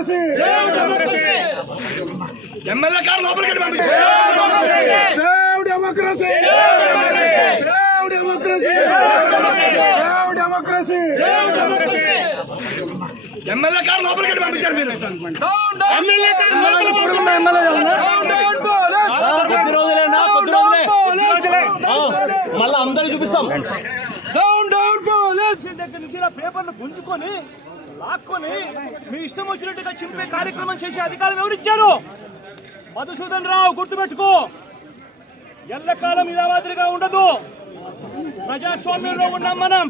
Democracy MLA గారు లోపలికి save democracy save democracy save democracy MLA గారు లోపలికి పంపించారు మీరు ఎమ్మెల్యే గారు కొద్ది రోజులే మళ్ళీ అందరూ చూపిస్తాం. దగ్గర నుంచి పేపర్లు గుంజుకొని లాక్కొని మీ ఇష్టం వచ్చినట్టుగా చింపే కార్యక్రమం చేసే అధికారం ఎవరిచ్చారు? మధుసూదన్ రావు, గుర్తుపెట్టుకో. ఎల్లకాలం ఇలా మాదిరిగా ఉండదు. ప్రజాస్వామ్యంలో ఉన్నాం మనం.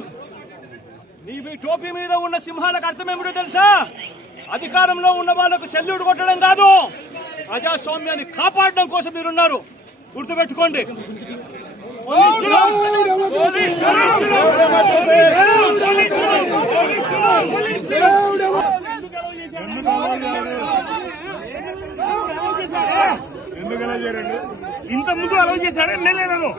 నీ టోపీ మీద ఉన్న సింహాలకు అర్థం ఏమిటో తెలుసా? అధికారంలో ఉన్న వాళ్ళకు సెల్యూట్ కొట్టడం కాదు, ప్రజాస్వామ్యాన్ని కాపాడడం కోసం మీరున్నారు. గుర్తుపెట్టుకోండి. ఇంత ముందు అలౌ చేశాడు ఎమ్మెల్యేలను.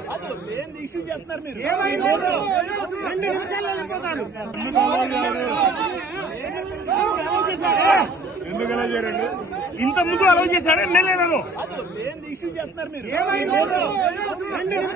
ఇంత ముందు అలౌ చేశాడు ఎమ్మెల్యేలను.